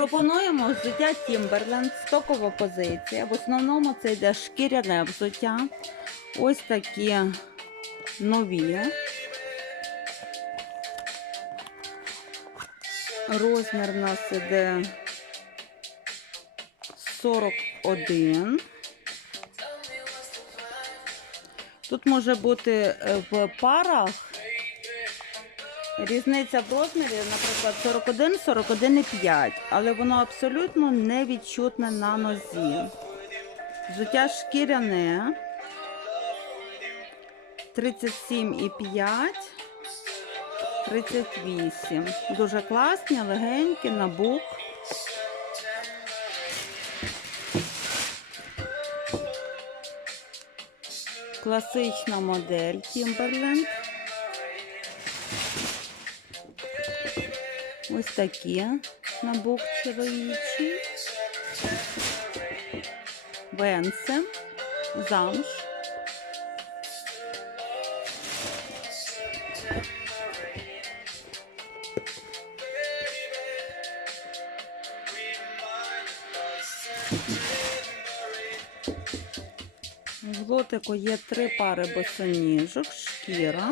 Пропонуємо взуття Timberland, стокова позиція. В основному це йде шкіряне взуття. Ось такі нові. Розмір у нас іде 41. Тут може бути е, в парах різниця в розмірі, наприклад, 41, 41,5, але воно абсолютно не відчутне на нозі. Взуття шкіряне 37,5, 38. Дуже класні, легенькі, на бук. Класична модель Timberland. Ось такі набук чоловічий. Венси, замш. В лотику є три пари босоніжок, шкіра.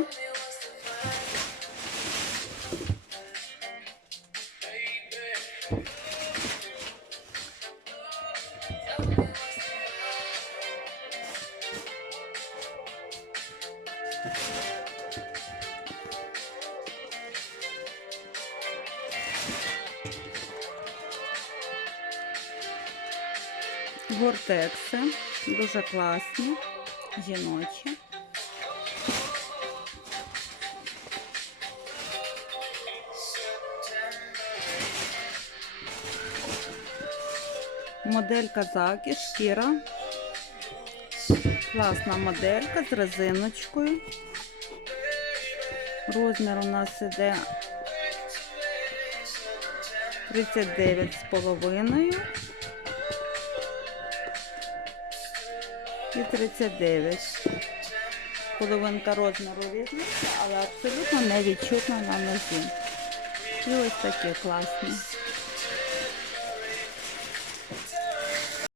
Гортекси, дуже класні, жіночі. Модель казаки, шкіра. Класна моделька з резиночкою. Розмір у нас іде 39 з половиною. і 39. Половинка розміру різниця, але абсолютно не відчутна на нозі. І ось такі класні.